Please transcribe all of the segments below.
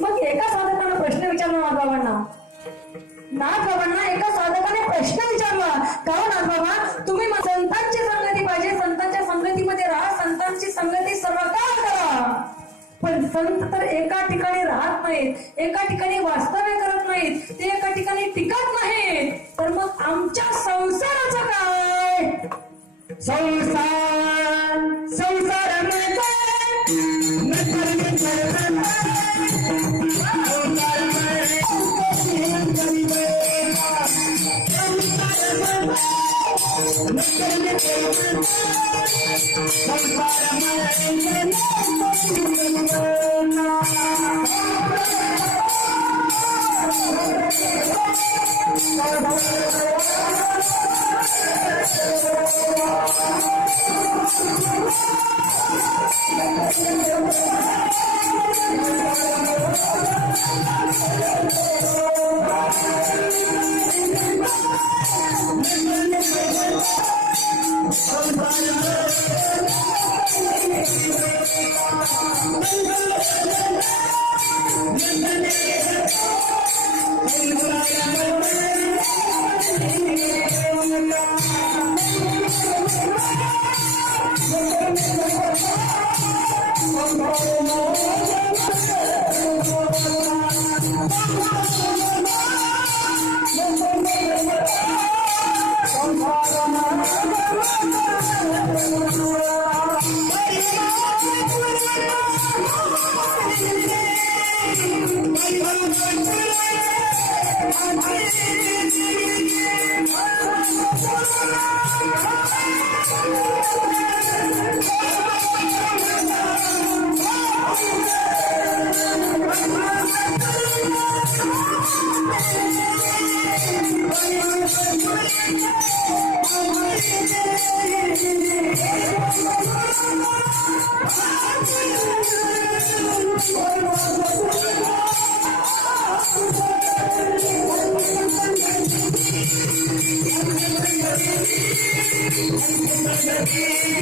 मग एका साधकानं प्रश्न विचारला नाथबाबांना नाथबाबांना एका साधकाने प्रश्न विचारला का हो नाथबाबा तुम्ही संतांची संगती पाहिजे संतांच्या संगतीमध्ये राहा संतांची संगती सर्व काळ करा. पण संत तर एका ठिकाणी राहत नाहीत एका ठिकाणी वास्तव्य करत नाहीत ते एका ठिकाणी टिकत नाहीत. तर मग आमच्या संसाराचं काय? संसार One by the Oh,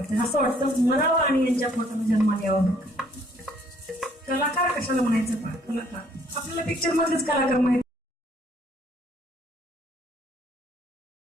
हे असं वाटतं मरावं आणि यांच्या पोटाला जन्माला यावं कलाकार कशाला म्हणायचं? पा कलाकार. आपल्याला पिक्चर मध्येच कलाकार माहीत